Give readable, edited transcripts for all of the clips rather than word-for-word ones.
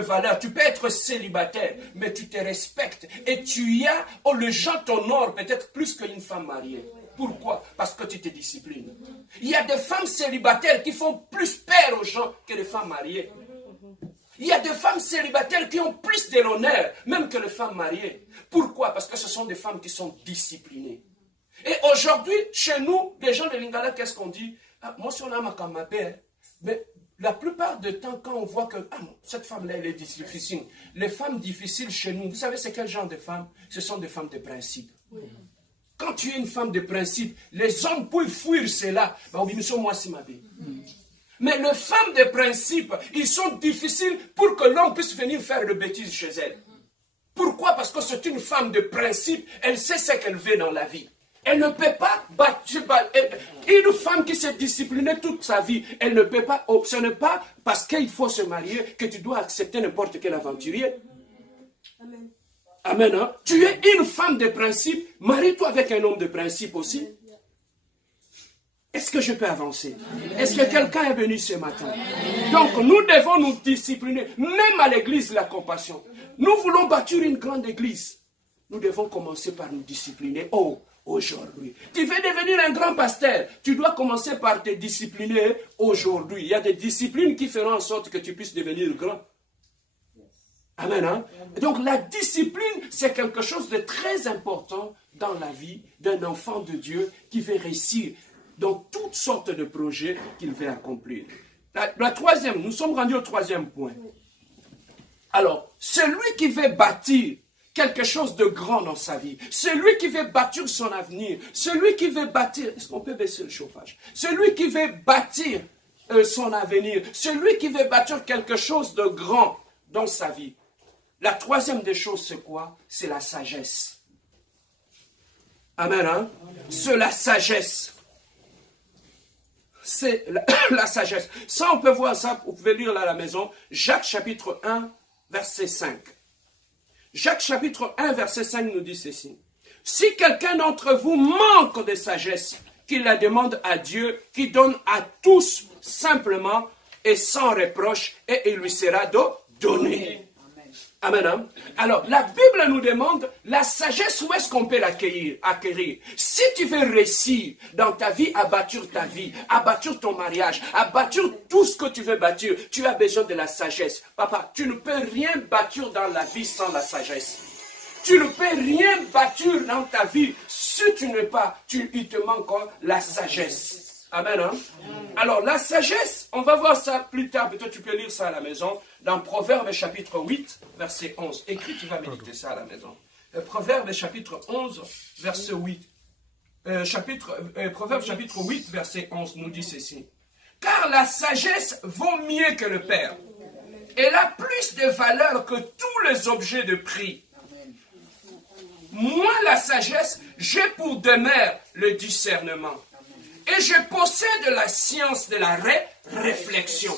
valeur. Tu peux être célibataire, mais tu te respectes. Et tu as, les gens t'honorent peut-être plus qu'une femme mariée. Pourquoi? Parce que tu te disciplines. Il y a des femmes célibataires qui font plus peur aux gens que les femmes mariées. Il y a des femmes célibataires qui ont plus de l'honneur, même que les femmes mariées. Pourquoi? Parce que ce sont des femmes qui sont disciplinées. Et aujourd'hui, chez nous, les gens de Lingala, qu'est-ce qu'on dit? Moi, si on a ma père, mais la plupart du temps, quand on voit que cette femme-là, elle est difficile. Les femmes difficiles chez nous, vous savez, c'est quel genre de femmes? Ce sont des femmes de principe. Oui. Quand tu es une femme de principe, les hommes peuvent fuir cela. Mais les femmes de principe, ils sont difficiles pour que l'homme puisse venir faire de bêtises chez elle. Pourquoi? Parce que c'est une femme de principe, elle sait ce qu'elle veut dans la vie. Elle ne peut pas battre. Une femme qui s'est disciplinée toute sa vie, elle ne peut pas. Ce n'est pas parce qu'il faut se marier que tu dois accepter n'importe quel aventurier. Amen. Amen. Hein? Tu es une femme de principe, marie-toi avec un homme de principe aussi. Est-ce que je peux avancer? Est-ce que quelqu'un est venu ce matin? Donc nous devons nous discipliner, même à l'église, la compassion. Nous voulons bâtir une grande église. Nous devons commencer par nous discipliner. Aujourd'hui. Tu veux devenir un grand pasteur, tu dois commencer par te discipliner aujourd'hui. Il y a des disciplines qui feront en sorte que tu puisses devenir grand. Amen. Hein? Donc la discipline, c'est quelque chose de très important dans la vie d'un enfant de Dieu qui veut réussir dans toutes sortes de projets qu'il veut accomplir. La troisième, nous sommes rendus au troisième point. Alors, celui qui veut bâtir quelque chose de grand dans sa vie, celui qui veut bâtir son avenir, celui qui veut bâtir, est-ce qu'on peut baisser le chauffage? Celui qui veut bâtir son avenir, celui qui veut bâtir quelque chose de grand dans sa vie. La troisième des choses, c'est quoi? C'est la sagesse. Amen, hein? C'est la sagesse. C'est la sagesse. Ça, on peut voir ça, vous pouvez lire là à la maison, Jacques chapitre 1, verset 5. Jacques chapitre 1, verset 5 nous dit ceci. Si quelqu'un d'entre vous manque de sagesse, qu'il la demande à Dieu, qui donne à tous simplement et sans reproche, et il lui sera donné. Amen. Amen. Alors, la Bible nous demande la sagesse, où est-ce qu'on peut l'acquérir? Si tu veux réussir dans ta vie, à bâtir ta vie, à bâtir ton mariage, à bâtir tout ce que tu veux bâtir, tu as besoin de la sagesse. Papa, tu ne peux rien bâtir dans la vie sans la sagesse. Tu ne peux rien bâtir dans ta vie si tu n'es pas, il te manque la sagesse. Amen. Hein? Alors, la sagesse, on va voir ça plus tard. Peut-être tu peux lire ça à la maison. Dans Proverbes chapitre 8, verset 11. Écris, tu vas méditer ça à la maison. Proverbes chapitre 11, verset 8. Proverbes chapitre 8, verset 11 nous dit ceci. Car la sagesse vaut mieux que le père. Elle a plus de valeur que tous les objets de prix. Moi, la sagesse, j'ai pour demeure le discernement. Et je possède la science de la réflexion.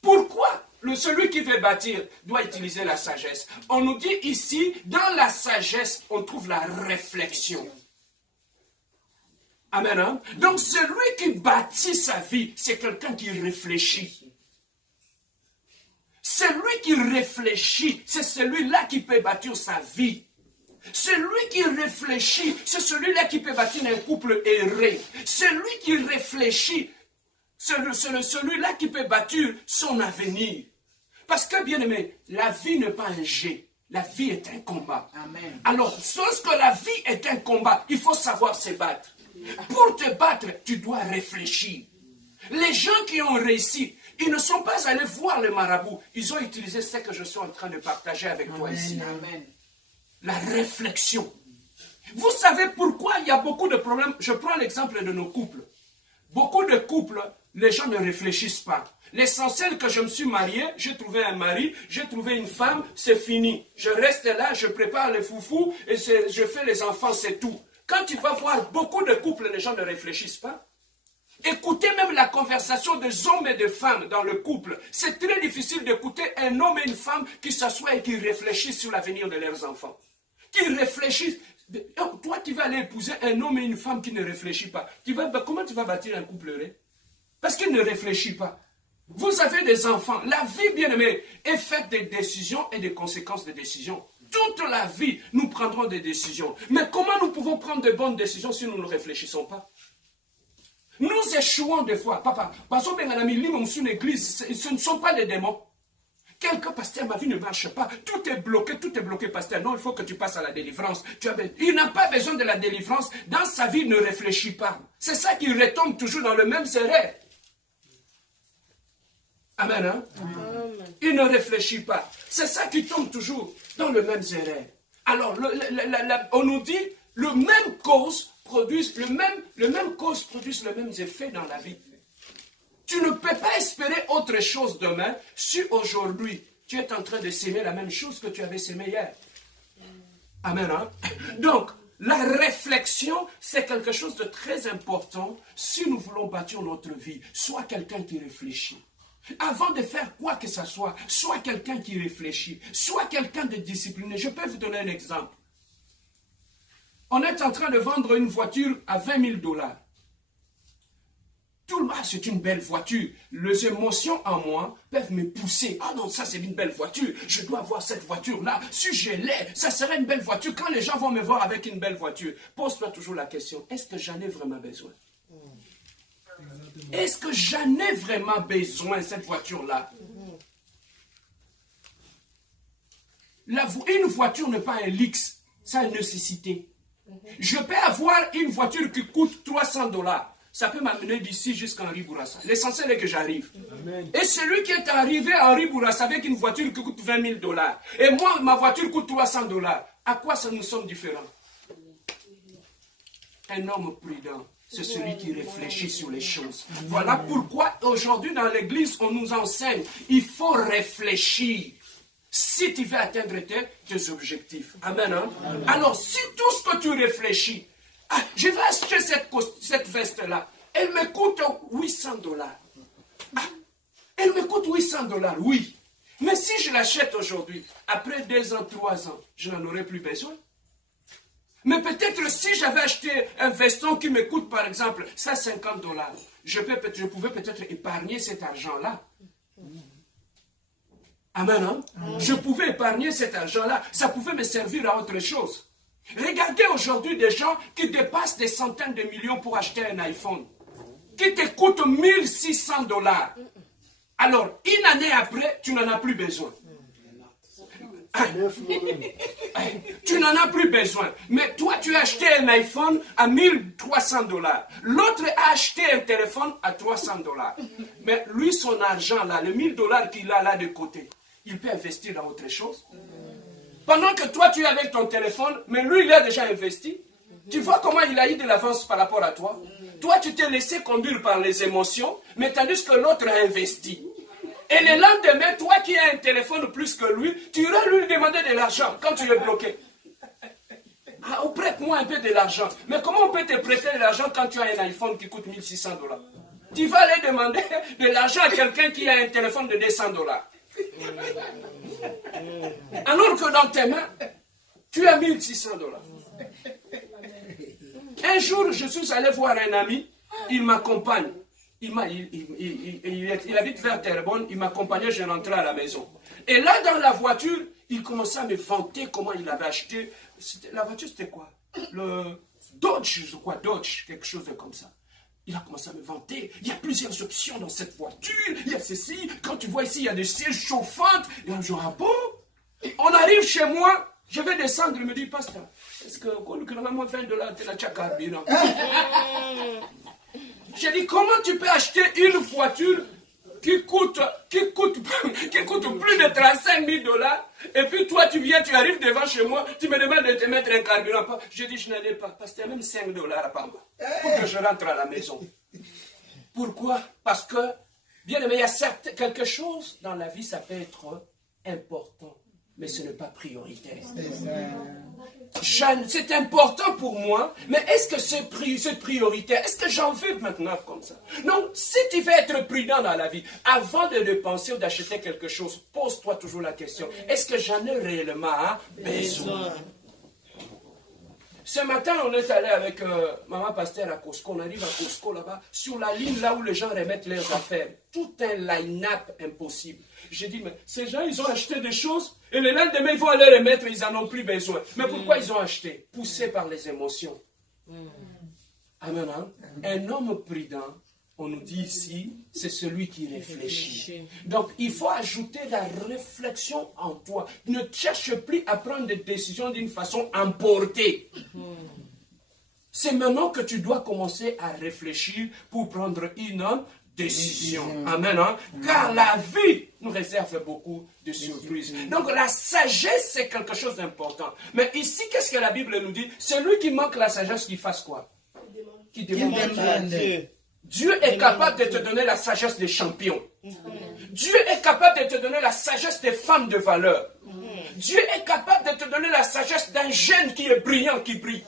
Pourquoi celui qui veut bâtir doit utiliser la sagesse? On nous dit ici, dans la sagesse, on trouve la réflexion. Amen. Hein? Donc celui qui bâtit sa vie, c'est quelqu'un qui réfléchit. Celui qui réfléchit, c'est celui-là qui peut bâtir sa vie. Celui qui réfléchit, c'est celui-là qui peut bâtir un couple erré. Celui qui réfléchit, c'est celui-là qui peut bâtir son avenir. Parce que, bien aimé, la vie n'est pas un jeu. La vie est un combat. Amen. Alors, lorsque la vie est un combat, il faut savoir se battre. Pour te battre, tu dois réfléchir. Les gens qui ont réussi, ils ne sont pas allés voir le marabout. Ils ont utilisé ce que je suis en train de partager avec toi ici. Amen. La réflexion. Vous savez pourquoi il y a beaucoup de problèmes? Je prends l'exemple de nos couples. Beaucoup de couples, les gens ne réfléchissent pas. L'essentiel que je me suis marié, j'ai trouvé un mari, j'ai trouvé une femme, c'est fini. Je reste là, je prépare les foufous et je fais les enfants, c'est tout. Quand tu vas voir beaucoup de couples, les gens ne réfléchissent pas. Écoutez même la conversation des hommes et des femmes dans le couple. C'est très difficile d'écouter un homme et une femme qui s'assoient et qui réfléchissent sur l'avenir de leurs enfants. Qui réfléchissent. Toi, tu vas aller épouser un homme et une femme qui ne réfléchissent pas. Comment tu vas bâtir un couple heureux? Parce qu'il ne réfléchit pas. Vous avez des enfants. La vie, bien aimée, est faite des décisions et des conséquences des décisions. Toute la vie, nous prendrons des décisions. Mais comment nous pouvons prendre de bonnes décisions si nous ne réfléchissons pas? Nous échouons des fois. Papa, parce que dans l'église, ce ne sont pas les démons. Quelqu'un, pasteur, ma vie ne marche pas. Tout est bloqué, pasteur. Non, il faut que tu passes à la délivrance. Il n'a pas besoin de la délivrance. Dans sa vie, il ne réfléchit pas. C'est ça qui retombe toujours dans le même erreur. Amen, hein? Amen. Il ne réfléchit pas. C'est ça qui tombe toujours dans le même erreur. Alors, on nous dit, le même cause produisent le même effet dans la vie. Tu ne peux pas espérer autre chose demain si aujourd'hui tu es en train de s'aimer la même chose que tu avais s'aimé hier. Amen. Hein? Donc, la réflexion, c'est quelque chose de très important si nous voulons bâtir notre vie. Sois quelqu'un qui réfléchit. Avant de faire quoi que ce soit, sois quelqu'un qui réfléchit. Sois quelqu'un de discipliné. Je peux vous donner un exemple. On est en train de vendre une voiture à 20 000 $. Tout le monde, c'est une belle voiture. Les émotions en moi peuvent me pousser. Ah non, ça c'est une belle voiture. Je dois avoir cette voiture-là. Si je l'ai, ça serait une belle voiture. Quand les gens vont me voir avec une belle voiture, pose-toi toujours la question, est-ce que j'en ai vraiment besoin? Est-ce que j'en ai vraiment besoin, cette voiture-là? Une voiture n'est pas un luxe, c'est une nécessité. Je peux avoir une voiture qui coûte 300 $. Ça peut m'amener d'ici jusqu'à Henri Bourassa. L'essentiel est que j'arrive. Et celui qui est arrivé à Henri Bourassa avec une voiture qui coûte 20 000 $, et moi, ma voiture coûte 300 $, à quoi ça nous sommes différents? Un homme prudent, c'est celui qui réfléchit sur les choses. Voilà pourquoi aujourd'hui dans l'église, on nous enseigne, il faut réfléchir. Si tu veux atteindre tes objectifs. Amen. Hein? Amen. Alors, si tout ce que tu réfléchis, je vais acheter cette veste-là, elle me coûte 800 $. Elle me coûte 800 $, oui. Mais si je l'achète aujourd'hui, après 2 ans, 3 ans, je n'en aurai plus besoin. Mais peut-être si j'avais acheté un veston qui me coûte, par exemple, 150 $, je pouvais peut-être épargner cet argent-là. Amen. Hein? Je pouvais épargner cet argent-là. Ça pouvait me servir à autre chose. Regardez aujourd'hui des gens qui dépassent des centaines de millions pour acheter un iPhone. Qui te coûte 1600 $. Alors, une année après, tu n'en as plus besoin. Tu n'en as plus besoin. Mais toi, tu as acheté un iPhone à 1300 $. L'autre a acheté un téléphone à 300 $. Mais lui, son argent là, le 1000 $ qu'il a là de côté, il peut investir dans autre chose. Pendant que toi, tu es avec ton téléphone, mais lui, il a déjà investi. Tu vois comment il a eu de l'avance par rapport à toi? Toi, tu t'es laissé conduire par les émotions, mais tandis que l'autre a investi. Et le lendemain, toi qui as un téléphone plus que lui, tu iras lui demander de l'argent quand tu es bloqué. Ah, prête-moi un peu de l'argent. Mais comment on peut te prêter de l'argent quand tu as un iPhone qui coûte 1600 $? Tu vas aller demander de l'argent à quelqu'un qui a un téléphone de 200 $. Alors que dans tes mains, tu as 1600 $. Un jour, je suis allé voir un ami, il m'accompagne. Il habite vers Terrebonne, il m'accompagnait, je rentrais à la maison. Et là, dans la voiture, il commençait à me vanter comment il avait acheté. La voiture, c'était quoi? Le Dodge, je crois, Dodge, quelque chose de comme ça. Il a commencé à me vanter. Il y a plusieurs options dans cette voiture. Il y a ceci. Quand tu vois ici, il y a des sièges chauffantes. Et un jour, ah bon? On arrive chez moi. Je vais descendre. Il me dit, pasteur, est-ce que moi 20 $, tu l'as carburant? J'ai dit, comment tu peux acheter une voiture qui coûte plus de 35 000 $, et puis toi tu viens, tu arrives devant chez moi, tu me demandes de te mettre un carburant. Je dis, je n'en ai pas, parce qu'il y a même 5 $ à moi, pour que je rentre à la maison. Pourquoi? Parce que, bien aimé, il y a quelque chose dans la vie, ça peut être important, mais ce n'est pas prioritaire. C'est important pour moi, mais est-ce que c'est prioritaire? Est-ce que j'en veux maintenant comme ça? Non, si tu veux être prudent dans la vie, avant de dépenser ou d'acheter quelque chose, pose-toi toujours la question, est-ce que j'en ai réellement besoin? Ce matin, on est allé avec Maman Pasteur à Costco. On arrive à Costco là-bas, sur la ligne là où les gens remettent leurs affaires. Tout un line-up impossible. J'ai dit, mais ces gens, ils ont acheté des choses et le lendemain, ils vont aller remettre, ils n'en ont plus besoin. Mais pourquoi ils ont acheté? Poussés par les émotions. Amen. Hein? Un homme prudent, on nous dit ici, c'est celui qui réfléchit. Donc, il faut ajouter la réflexion en toi. Ne cherche plus à prendre des décisions d'une façon emportée. C'est maintenant que tu dois commencer à réfléchir pour prendre une décision. Amen. Hein? Car la vie nous réserve beaucoup de surprises. Donc, la sagesse, c'est quelque chose d'important. Mais ici, qu'est-ce que la Bible nous dit? Celui qui manque la sagesse, qu'il fasse quoi? Qui demande à Dieu. Dieu est capable de te donner la sagesse des champions. Dieu est capable de te donner la sagesse des femmes de valeur. Dieu est capable de te donner la sagesse d'un jeune qui est brillant, qui brille.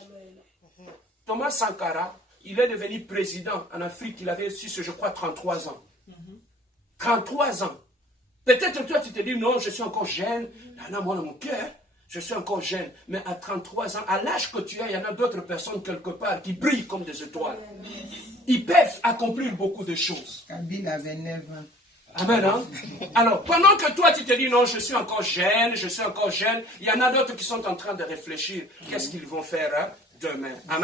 Thomas Sankara, il est devenu président en Afrique. Il avait eu, je crois, 33 ans. 33 ans. Peut-être toi, tu te dis, non, je suis encore jeune. Non, moi, dans mon cœur, je suis encore jeune. Mais à 33 ans, à l'âge que tu as, il y en a d'autres personnes quelque part qui brillent comme des étoiles. Ils peuvent accomplir beaucoup de choses. Kabila avait 9 ans. Amen. Hein? Alors, pendant que toi, tu te dis, non, je suis encore jeune, il y en a d'autres qui sont en train de réfléchir. Qu'est-ce qu'ils vont faire demain? Amen.